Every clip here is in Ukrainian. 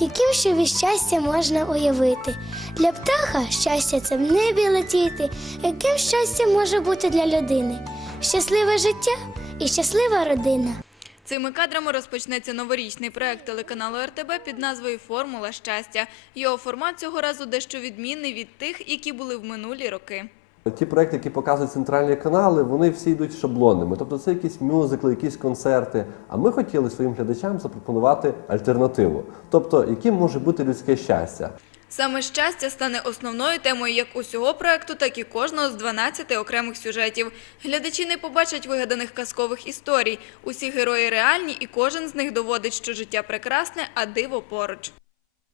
Яким ще від щастя можна уявити? Для птаха щастя це в небі летіти. Яким щастя може бути для людини? Щасливе життя і щаслива родина. Цими кадрами розпочнеться новорічний проект телеканалу РТБ під назвою Формула щастя. Його формат цього разу дещо відмінний від тих, які були в минулі роки. Ті проекти, які показують центральні канали, вони всі йдуть шаблонними. Тобто це якісь мюзикли, якісь концерти. А ми хотіли своїм глядачам запропонувати альтернативу. Тобто, яким може бути людське щастя. Саме щастя стане основною темою як усього проекту, так і кожного з 12 окремих сюжетів. Глядачі не побачать вигаданих казкових історій. Усі герої реальні, і кожен з них доводить, що життя прекрасне, а диво поруч.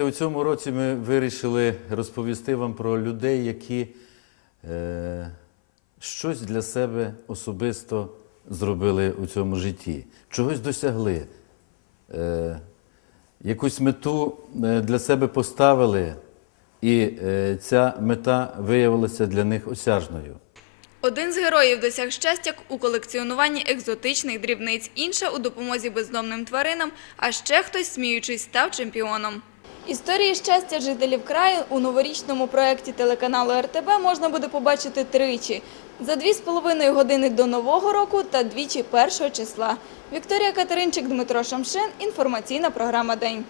У цьому році ми вирішили розповісти вам про людей, які щось для себе особисто зробили у цьому житті, чогось досягли, е, якусь мету е, для себе поставили, і е, ця мета виявилася для них осяжною. Один з героїв досяг щастя у колекціонуванні екзотичних дрібниць, інша у допомозі бездомним тваринам, а ще хтось, сміючись, став чемпіоном. Історії щастя жителів краю у новорічному проєкті телеканалу РТБ можна буде побачити тричі за дві з половиною години до нового року та двічі першого числа. Вікторія Катеринчик, Дмитро Шамшин. Інформаційна програма День.